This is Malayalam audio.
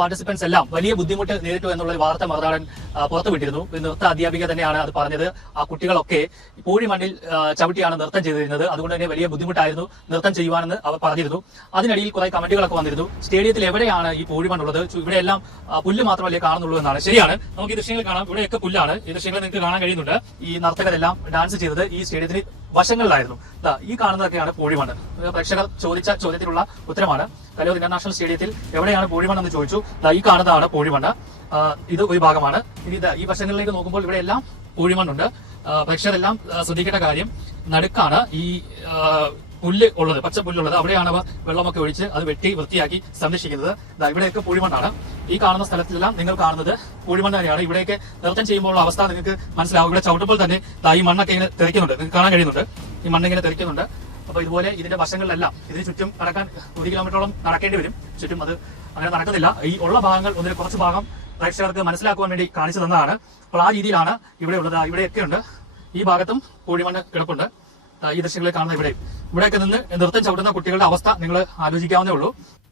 പാർട്ടിസിപ്പൻസ് എല്ലാം വലിയ ബുദ്ധിമുട്ട് നേരിട്ടു എന്നുള്ള ഒരു വാർത്ത മറുനാടൻ പുറത്തുവിട്ടിരുന്നു. നൃത്ത അധ്യാപിക തന്നെയാണ് അത് പറഞ്ഞത്. ആ കുട്ടികളൊക്കെ പൂഴിമണ്ണിൽ ചവിട്ടിയാണ് നൃത്തം ചെയ്തിരുന്നത്. അതുകൊണ്ട് തന്നെ വലിയ ബുദ്ധിമുട്ടായിരുന്നു നൃത്തം ചെയ്യുവാനെന്ന് അവർ പറഞ്ഞിരുന്നു. അതിനിടയിൽ കുറെ കമന്റുകളൊക്കെ വന്നിരുന്നു. സ്റ്റേഡിയത്തിൽ എവിടെയാണ് ഈ പൂഴിമണ്ണുള്ളത്? ഇവിടെയെല്ലാം പുല്ല് മാത്രമല്ലേ കാണുന്നുള്ളൂ എന്നാണ്. ശരിയാണ്, നമുക്ക് ഈ ദൃശ്യങ്ങൾ കാണാം. ഇവിടെയൊക്കെ പുല്ലാണ്. ഈ ദൃശ്യങ്ങൾ നിങ്ങൾക്ക് കാണാൻ കഴിയുന്നുണ്ട്. ഈ നർത്തകരെല്ലാം ഡാൻസ് ചെയ്തത് ഈ സ്റ്റേഡിയത്തിന് വശങ്ങളിലായിരുന്നു. ഈ കാണുന്നതൊക്കെയാണ് പൂഴിമണ്ണ്. പ്രേക്ഷകർ ചോദിച്ച ചോദ്യത്തിനുള്ള ഉത്തരമാണ്. കലൂർ ഇന്റർനാഷണൽ സ്റ്റേഡിയത്തിൽ എവിടെയാണ് പൂഴിമണ്ണ് എന്ന് ചോദിച്ചു. ഈ കാണുന്നതാണ് പൂഴിമണ്ണ്. ഇത് ഒരു ഭാഗമാണ്. ഇനി ഈ വശങ്ങളിലേക്ക് നോക്കുമ്പോൾ ഇവിടെ എല്ലാം പൂഴിമണ്ണുണ്ട്. പ്രേക്ഷകരെല്ലാം ശ്രദ്ധിക്കേണ്ട കാര്യം, നടുക്കാണ് ഈ പുല്ല് ഉള്ളത്, പച്ച പുല്ലുള്ളത്. അവിടെയാണ് അവർ വെള്ളമൊക്കെ ഒഴിച്ച് അത് വെട്ടി വൃത്തിയാക്കി സംരക്ഷിക്കുന്നത്. ഇവിടെയൊക്കെ പൂഴിമണ്ണാണ്. ഈ കാണുന്ന സ്ഥലത്തെല്ലാം നിങ്ങൾ കാണുന്നത് പൂഴിമണ്ണ് തന്നെയാണ്. ഇവിടെയൊക്കെ നൃത്തം ചെയ്യുമ്പോഴുള്ള അവസ്ഥ നിങ്ങൾക്ക് മനസ്സിലാവും. ഇവിടെ ചവിട്ടുമ്പോൾ തന്നെ ഈ മണ്ണൊക്കെ ഇങ്ങനെ തെറിക്കുന്നുണ്ട്, നിങ്ങൾക്ക് കാണാൻ കഴിയുന്നുണ്ട്. ഈ മണ്ണിങ്ങനെ തെറിക്കുന്നുണ്ട്. അപ്പൊ ഇതുപോലെ ഇതിന്റെ വശങ്ങളിലെല്ലാം ഇതിന് ചുറ്റും നടക്കാൻ 1 കിലോമീറ്ററോളം നടക്കേണ്ടി വരും. ചുറ്റും അത് അങ്ങനെ നടക്കുന്നില്ല. ഈ ഉള്ള ഭാഗങ്ങൾ ഒന്നിൽ കുറച്ച് ഭാഗം പ്രേക്ഷകർക്ക് മനസ്സിലാക്കുവാൻ വേണ്ടി കാണിച്ചു തന്നതാണ്. അപ്പോൾ ആ രീതിയിലാണ് ഇവിടെ ഉള്ളത്. ഇവിടെയൊക്കെ ഉണ്ട്. ഈ ഭാഗത്തും പൂഴിമണ്ണ് കിടപ്പുണ്ട്. ഈ ദൃശ്യങ്ങളിൽ കാണുന്ന ഇവിടെയൊക്കെ നിന്ന് നൃത്തം ചവിട്ടുന്ന കുട്ടികളുടെ അവസ്ഥ നിങ്ങൾ ആലോചിക്കാവുന്നേ ഉള്ളൂ.